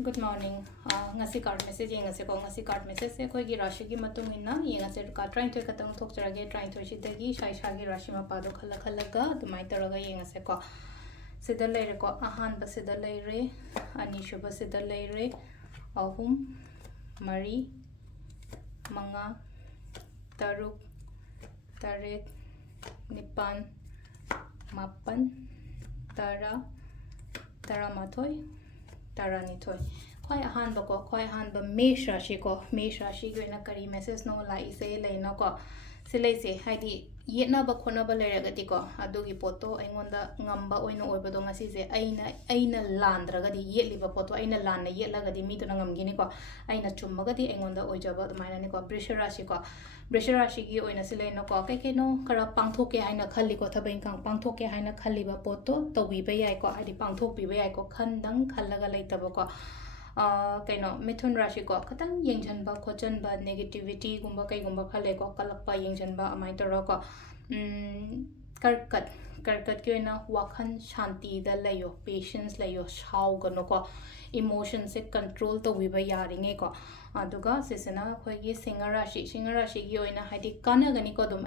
Good morning. Ngasi card message ngasi ko ngasi card message se koi gi rashi gi matung inna yengase ka trying to katang thok charage trying to shidagi shai shagi rashi ma pado khala ga dumai taraga yengase ko sida leire ko ahan ba sida leire ani shuba sida leire ahum mari manga taruk taret nipan mapan tara taramathoi taranithoi khoi ahan ba ko khoi ahan ba mesh rashi ko mesh rashi gi na kari message no la ise leina ko silai se haidi yetna ba khona ba leira ga ti ko adugi poto aingonda ngamba oina oibado ngasi se aina landraga di yetli ba poto aina lanna yetla ga di mi to na ngamgi ni ko aina chumma ga di aingonda oijaba maina ni ko brisha rashi gi oina silai no ko ke no kara pangthoke haina khalli ko thabain kang pangthoke haina khalli ba poto tobi ba yai ko haidi pangthok bi ba yai ko khandang khallaga laitaba ko kaino mithun rashi ko katang yengjanba khojanba negativity gumba kai gumba khale ko kalakpa yengjanba amai toro ko karkat ke na wakhan shanti da layo patience layo shau gano ko emotion se control to wiba yaringe ko aduga sesena khoi gi singa rashi gi oina haidi kana gani ko dum